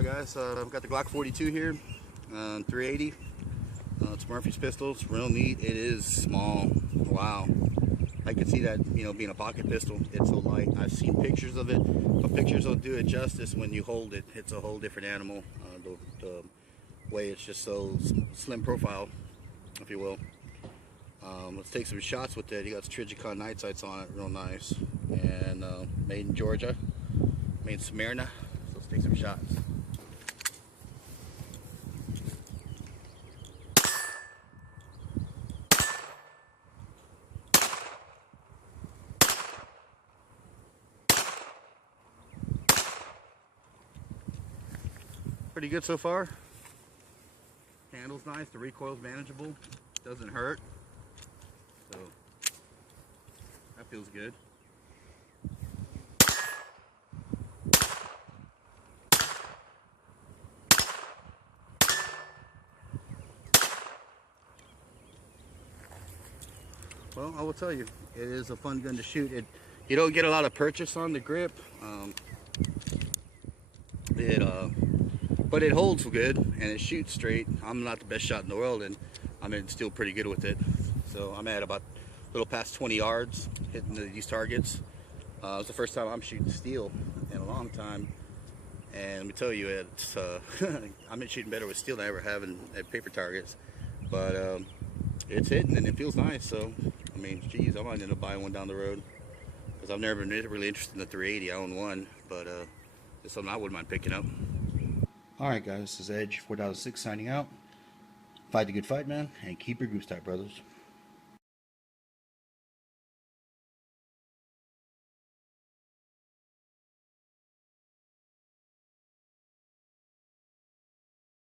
Alright guys, I've got the Glock 42 here, 380. It's Murphy's pistol. It's real neat. It is small. Wow. I can see that, you know, being a pocket pistol. It's so light. I've seen pictures of it, but pictures don't do it justice when you hold it. It's a whole different animal. The way it's just so slim profile, if you will. Let's take some shots with it. You got Trigicon Night Sights on it, real nice. And made in Georgia, made in Smyrna. So let's take some shots. Pretty good so far. Handle's nice, the recoil's manageable, doesn't hurt, so that feels good. Well, I will tell you, it is a fun gun to shoot. You don't get a lot of purchase on the grip. But it holds good and it shoots straight. I'm not the best shot in the world, and I'm still pretty good with it. So I'm at about a little past 20 yards hitting these targets. It's the first time I'm shooting steel in a long time, and let me tell you, it's I'm shooting better with steel than I ever have at paper targets. But it's hitting and it feels nice. So I mean, geez, I might end up buying one down the road, because I've never been really interested in the 380. I own one, but it's something I wouldn't mind picking up. Alright guys, this is Edge 4.6 signing out. Fight the good fight, man, and keep your goose tight, brothers.